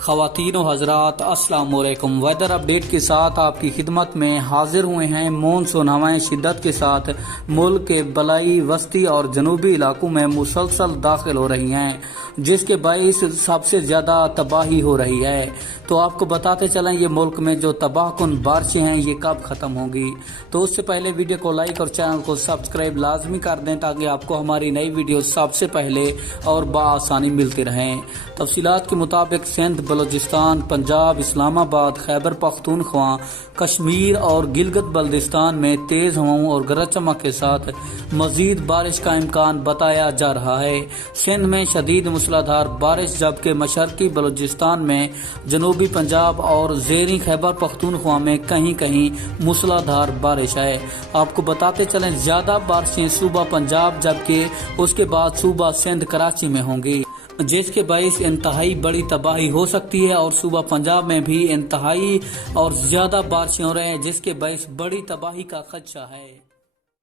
ख़वातीन व हज़रात अस्सलाम वालेकुम। वेदर अपडेट के साथ आपकी खिदमत में हाजिर हुए हैं। मानसून हवाएं शिद्दत के साथ मुल्क के बलाई, वस्ती और जनूबी इलाकों में मुसलसल दाखिल हो रही हैं, जिसके बाइस सबसे ज़्यादा तबाही हो रही है। तो आपको बताते चलें ये मुल्क में जो तबाहकुन बारिशें हैं ये कब ख़त्म होंगी। तो उससे पहले वीडियो को लाइक और चैनल को सब्सक्राइब लाजमी कर दें ताकि आपको हमारी नई वीडियो सबसे पहले और बआसानी मिलती रहें। तफसीलात के मुताबिक सिंध, बलूचिस्तान, पंजाब, इस्लामाबाद, खैबर पख्तूनख्वा, कश्मीर और गिलगित बल्दिस्तान में तेज़ हवाओं और गरज चमक के साथ मजीद बारिश का इम्कान बताया जा रहा है। सिंध में शदीद मूसलाधार बारिश, जबकि मशरकी बलूचिस्तान में, जनूबी पंजाब और ज़ेरी खैबर पख्तूनख्वा में कहीं कहीं मूसलाधार बारिश है। आपको बताते चलें ज़्यादा बारिशें सूबा पंजाब जबकि उसके बाद सूबा सिंध कराची में होंगी, जिसके बाइस इंतहाई बड़ी तबाही हो सकती है। और सूबा पंजाब में भी इंतहाई और ज्यादा बारिशें हो रही हैं, जिसके बाइस बड़ी तबाही का खदशा है।